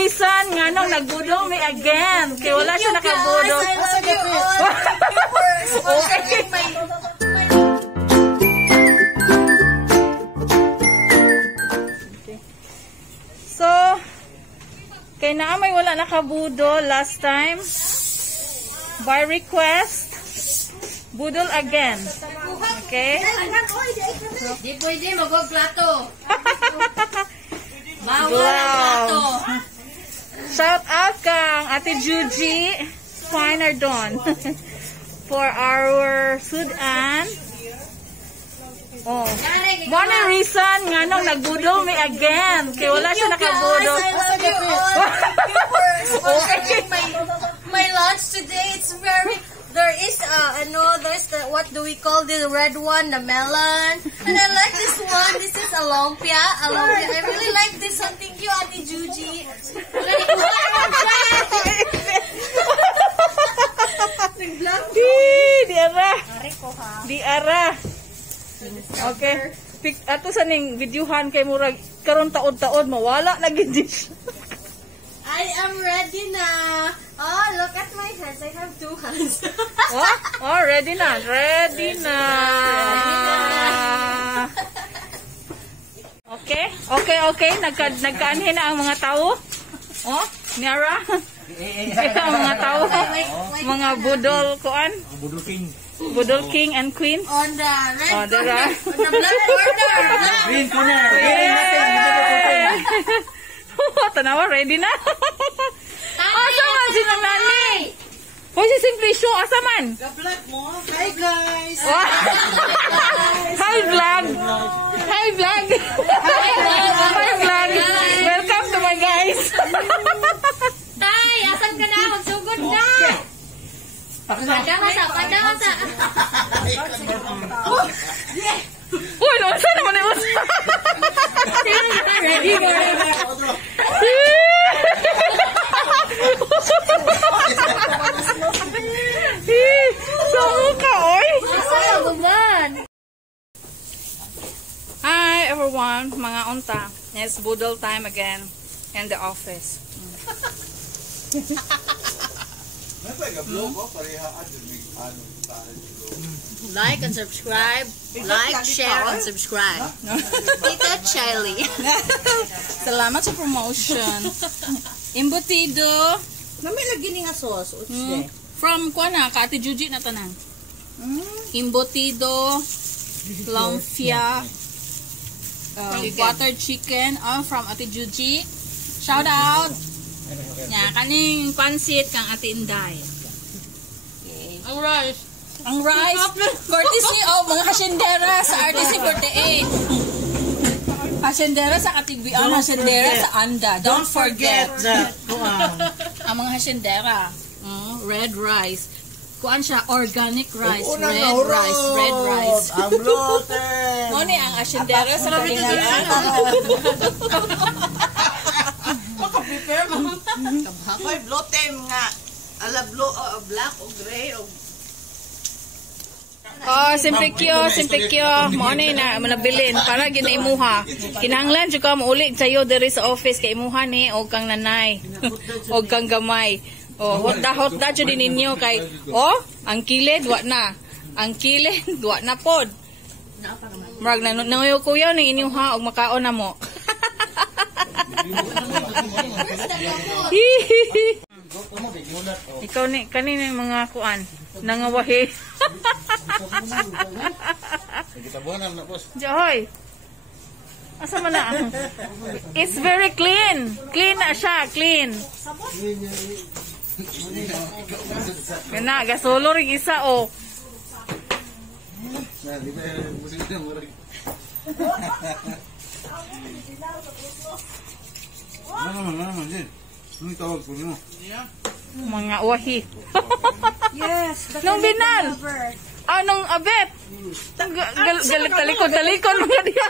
reason nga nung nagbudol me again. Kaya wala siya nakabudol. I love you all. Okay. So, kay naamay wala nakabudol last time. By request, budol again. Okay? Di pwede mag-plato. Bawal ang plato. Shout out kang Ate Juji Finer Dawn for our Sudan. Oh. One reason nga nung nagbudol me again. Kaya wala siya nakabudol. I love you all. Okay. My lunch today, it's very, there's the, what do we call the red one, the melon. And I like this one. This is a lumpia. I really like this one. Thank you, Ate Juji. Di ara. Okay. Ato sa ning videohan kay murag karon taod-taod mawala na gid. I am ready na. Oh, look at my hands. I have 2 hands. Oh, ready na. Ready na. Okay. Nagkaanhin na ang mga tao. Oh, Niara. Ang mga tao. Mga budol kuan. Budol King. Budol King and Queen. On the red on the black order. Green corner. Tanawa, ready na? Asa man si Nani? Hoy, si Simple Show, asa man? Ka-vlog mo. Hi, guys. Hi, vlog. Hi, vlog. Hi, vlog. Welcome to my guys. Tay, asan ka na? Magsugod na. Padang sa. Uy, nasa naman yung usa. Ready mo na. So, ka, oy. Hi, everyone. Mga unta. It's budol time again in the office. Like and subscribe. Like, share, and subscribe. Tita Charlie. Salamat sa promotion. Embutido. Namay lagi ni nga sauce. From kuana ka Ate Juji na tanan. Embutido, lumpia, butter chicken from Ate Juji. Shout out. Nya kaning pansit kang Ate Inday. Ang rice. Ang rice, courtesy of mga hasyendera sa RTC 48. Hasyendera sa Katigbian, hasyendera sa Anda. Don't forget that. ang mga hasyendera. Red rice. Kuan siya, organic rice. Red rice. Ang bloated. Ano ang hasyendera sa Katigbian? Maka-prepare mo. Ako'y bloated nga. Ala black o gray o Simple kyo. Maunay na manabilin para ginaimuha. Kinahanglan jud ka mauli sayo diri sa office kay imuha ni og kang nanay. Og kang gamay. Hot da jud ninyo kay ang kilid wa na. Ang kilid wa na pod. Murag nanguyo kuyaw ning inyuha og makaon na mo. Ikaw ni kanina yung mga kuan nangawahi. Joy. Asa man na? It's very clean. Clean na siya, clean. Kana gasolo ring isa o. Mga wahi. Yes. Nung binan. Nung abet. Galit talikod mga diya.